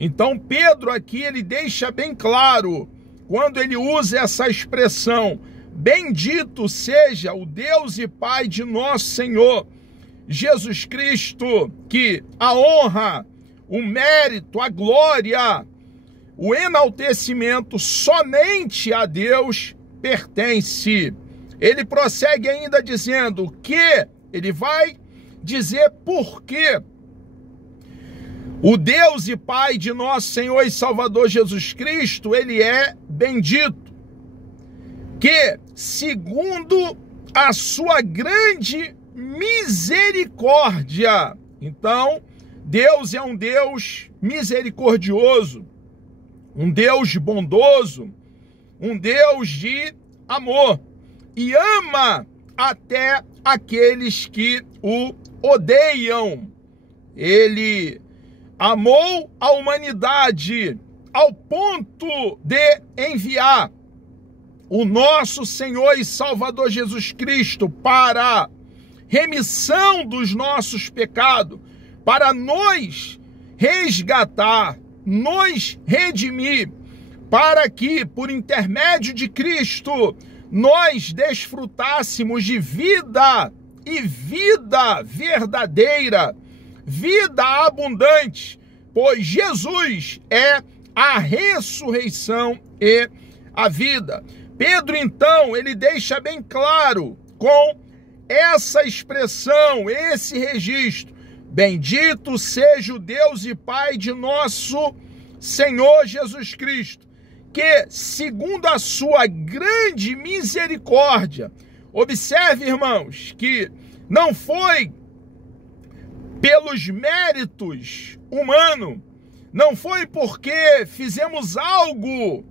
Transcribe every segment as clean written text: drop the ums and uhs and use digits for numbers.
Então Pedro aqui ele deixa bem claro, quando ele usa essa expressão, bendito seja o Deus e Pai de nosso Senhor Jesus Cristo, que a honra, o mérito, a glória, o enaltecimento somente a Deus pertence. Ele prossegue ainda dizendo que ele vai dizer por quê o Deus e Pai de nosso Senhor e Salvador Jesus Cristo, ele é bendito. Que, segundo a sua grande misericórdia, então, Deus é um Deus misericordioso, um Deus bondoso, um Deus de amor, e ama até aqueles que o odeiam. Ele amou a humanidade ao ponto de enviar o nosso Senhor e Salvador Jesus Cristo para remissão dos nossos pecados, para nos resgatar, nos redimir, para que, por intermédio de Cristo, nós desfrutássemos de vida e vida verdadeira, vida abundante, pois Jesus é a ressurreição e a vida. Pedro, então, ele deixa bem claro com essa expressão, esse registro: bendito seja o Deus e Pai de nosso Senhor Jesus Cristo, que, segundo a sua grande misericórdia, observe, irmãos, que não foi pelos méritos humanos, não foi porque fizemos algo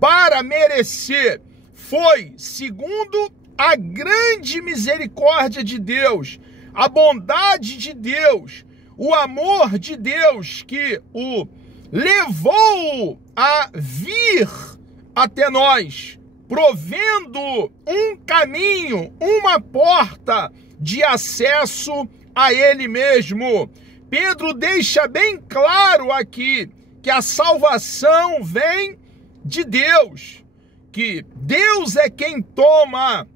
para merecer, foi segundo a grande misericórdia de Deus, a bondade de Deus, o amor de Deus que o levou a vir até nós, provendo um caminho, uma porta de acesso a Ele mesmo. Pedro deixa bem claro aqui que a salvação vem de Deus, que Deus é quem toma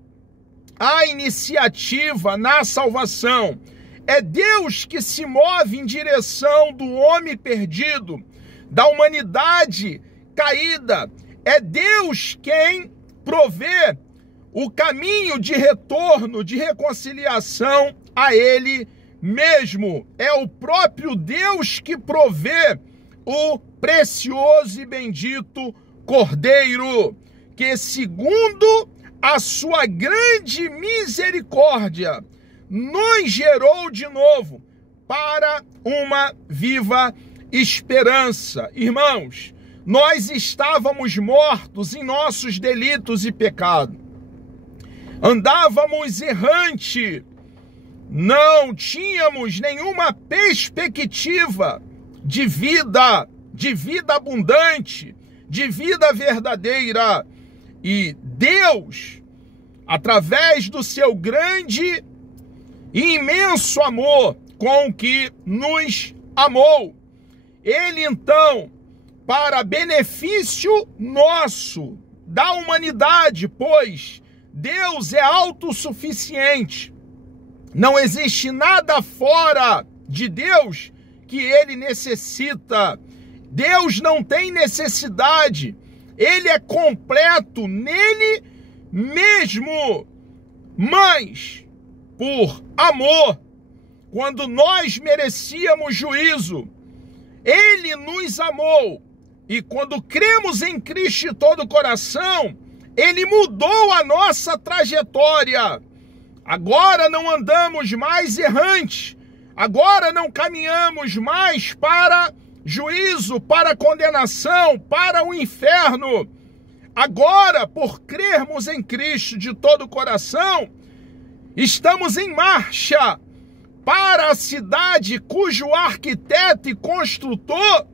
a iniciativa na salvação. É Deus que se move em direção do homem perdido, da humanidade caída. É Deus quem provê o caminho de retorno, de reconciliação a Ele mesmo. É o próprio Deus que provê o precioso e bendito Cordeiro, que, segundo a sua grande misericórdia, nos gerou de novo para uma viva esperança. Irmãos, nós estávamos mortos em nossos delitos e pecados, andávamos errante, não tínhamos nenhuma perspectiva de vida abundante, de vida verdadeira. E Deus, através do seu grande e imenso amor com que nos amou, Ele então, para benefício nosso, da humanidade, pois Deus é autossuficiente, não existe nada fora de Deus que Ele necessita. Deus não tem necessidade, Ele é completo nele mesmo. Mas, por amor, quando nós merecíamos juízo, Ele nos amou. E quando cremos em Cristo de todo o coração, Ele mudou a nossa trajetória. Agora não andamos mais errantes. Agora não caminhamos mais para juízo, para condenação, para o inferno. Agora, por crermos em Cristo de todo o coração, estamos em marcha para a cidade cujo arquiteto e construtor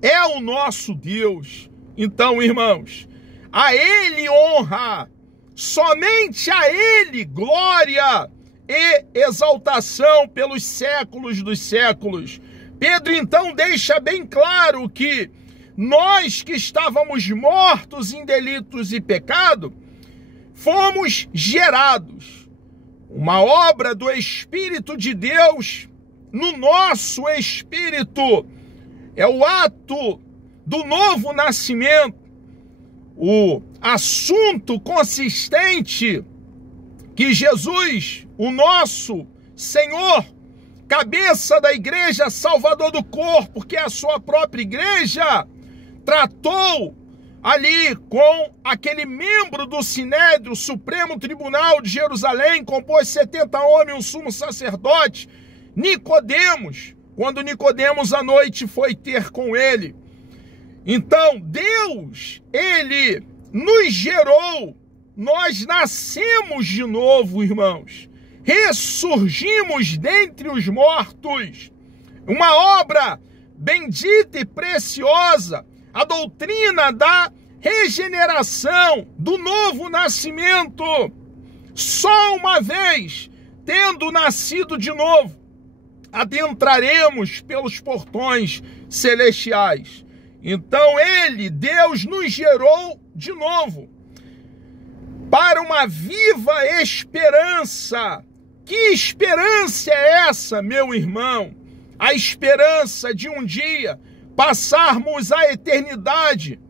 é o nosso Deus. Então, irmãos, a Ele honra, somente a Ele glória e exaltação pelos séculos dos séculos. Pedro então deixa bem claro que nós que estávamos mortos em delitos e pecado, fomos gerados. Uma obra do Espírito de Deus no nosso espírito. É o ato do novo nascimento. O assunto consistente que Jesus, o nosso Senhor, cabeça da igreja, salvador do corpo, que é a sua própria igreja, tratou ali com aquele membro do Sinédrio, Supremo Tribunal de Jerusalém, compôs 70 homens, um sumo sacerdote, Nicodemos, quando Nicodemos à noite foi ter com ele. Então, Deus, ele nos gerou, nós nascemos de novo, irmãos, ressurgimos dentre os mortos, uma obra bendita e preciosa, a doutrina da regeneração, do novo nascimento. Só uma vez, tendo nascido de novo, adentraremos pelos portões celestiais. Então ele, Deus, nos gerou de novo para uma viva esperança. Que esperança é essa, meu irmão? A esperança de um dia passarmos a eternidade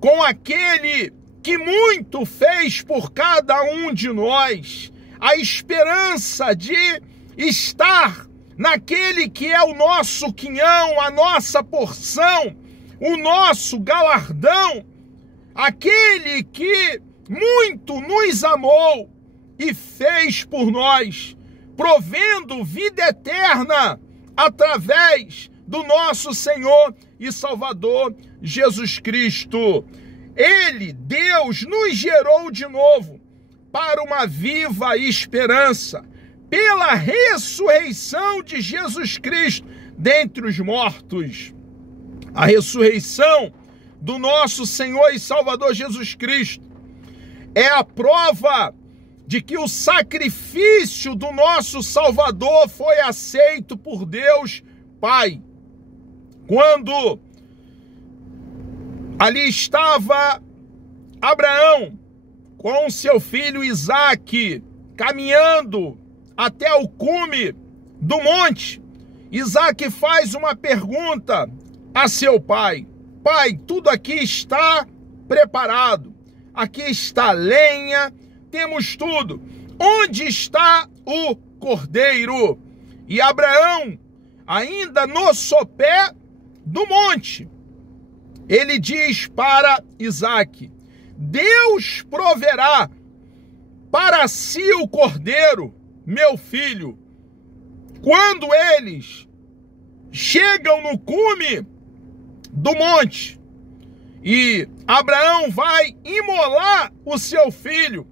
com aquele que muito fez por cada um de nós. A esperança de estar naquele que é o nosso quinhão, a nossa porção, o nosso galardão, aquele que muito nos amou e fez por nós, provendo vida eterna através do nosso Senhor e Salvador Jesus Cristo. Ele, Deus, nos gerou de novo para uma viva esperança, pela ressurreição de Jesus Cristo dentre os mortos. A ressurreição do nosso Senhor e Salvador Jesus Cristo é a prova de que o sacrifício do nosso Salvador foi aceito por Deus Pai. Quando ali estava Abraão com seu filho Isaque, caminhando até o cume do monte, Isaque faz uma pergunta a seu pai: pai, tudo aqui está preparado, aqui está lenha, temos tudo, onde está o cordeiro? E Abraão, ainda no sopé do monte, ele diz para Isaque: Deus proverá para si o cordeiro, meu filho. Quando eles chegam no cume do monte e Abraão vai imolar o seu filho,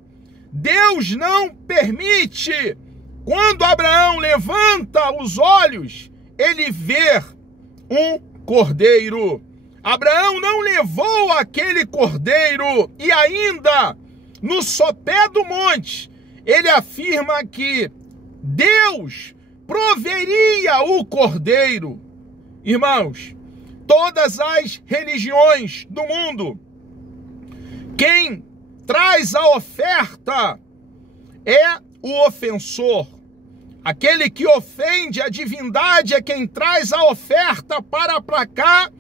Deus não permite. Quando Abraão levanta os olhos, ele vê um cordeiro. Abraão não levou aquele cordeiro e ainda no sopé do monte ele afirma que Deus proveria o cordeiro. Irmãos, todas as religiões do mundo, quem traz a oferta é o ofensor. Aquele que ofende a divindade é quem traz a oferta para aplacar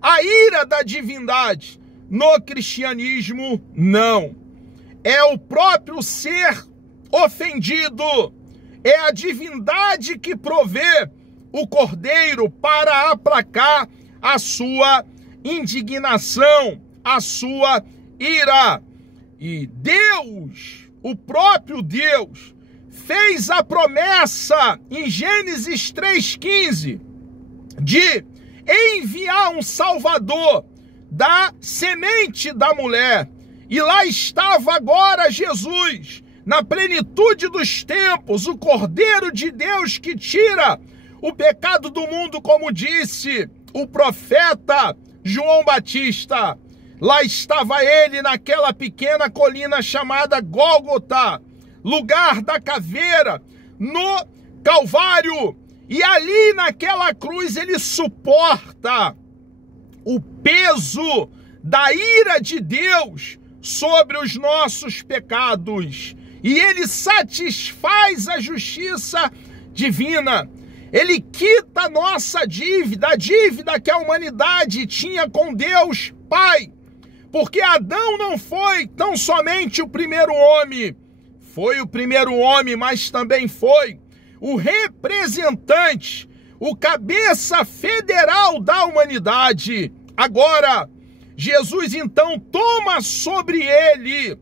a ira da divindade. No cristianismo, não. É o próprio ser ofendido. É a divindade que provê o cordeiro para aplacar a sua indignação, a sua ira. E Deus, o próprio Deus, fez a promessa em Gênesis 3,15 de enviar um Salvador da semente da mulher. E lá estava agora Jesus, na plenitude dos tempos, o Cordeiro de Deus que tira o pecado do mundo, como disse o profeta João Batista. Lá estava ele naquela pequena colina chamada Gólgota, lugar da caveira, no Calvário. E ali naquela cruz ele suporta o peso da ira de Deus sobre os nossos pecados. E ele satisfaz a justiça divina. Ele quita a nossa dívida, a dívida que a humanidade tinha com Deus Pai. Porque Adão não foi tão somente o primeiro homem. Foi o primeiro homem, mas também foi o representante, o cabeça federal da humanidade. Agora, Jesus então toma sobre ele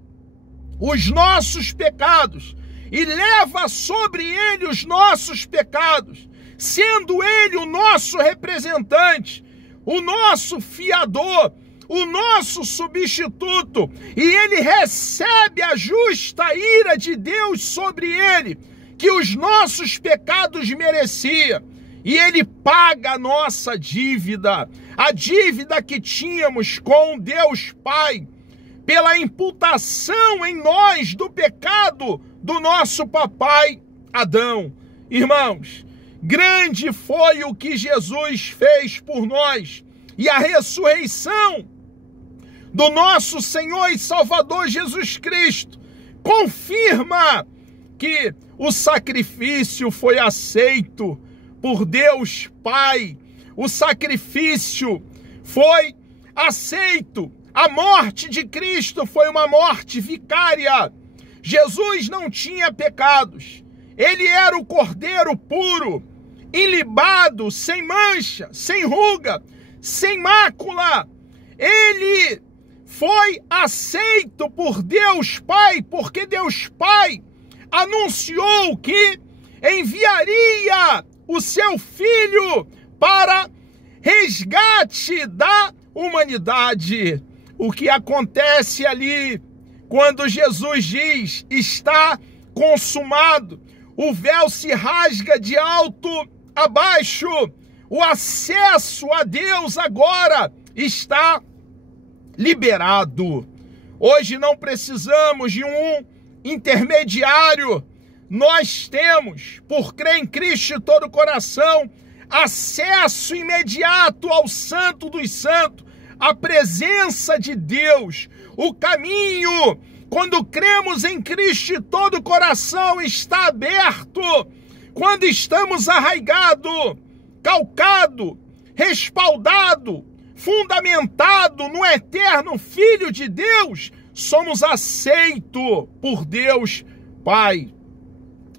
os nossos pecados e leva sobre ele os nossos pecados, sendo ele o nosso representante, o nosso fiador, o nosso substituto, e ele recebe a justa ira de Deus sobre ele, que os nossos pecados merecia, e ele paga a nossa dívida, a dívida que tínhamos com Deus Pai, pela imputação em nós do pecado do nosso papai Adão. Irmãos, grande foi o que Jesus fez por nós, e a ressurreição do nosso Senhor e Salvador Jesus Cristo confirma que o sacrifício foi aceito por Deus Pai. O sacrifício foi aceito. A morte de Cristo foi uma morte vicária. Jesus não tinha pecados. Ele era o Cordeiro puro, ilibado, sem mancha, sem ruga, sem mácula. Ele foi aceito por Deus Pai, porque Deus Pai anunciou que enviaria o seu Filho para resgate da humanidade. O que acontece ali quando Jesus diz está consumado, o véu se rasga de alto a baixo, o acesso a Deus agora está liberado. Hoje não precisamos de um intermediário, nós temos, por crer em Cristo de todo o coração, acesso imediato ao Santo dos Santos, a presença de Deus. O caminho, quando cremos em Cristo de todo o coração, está aberto. Quando estamos arraigados, calcado, respaldado, fundamentado no eterno Filho de Deus, somos aceitos por Deus Pai.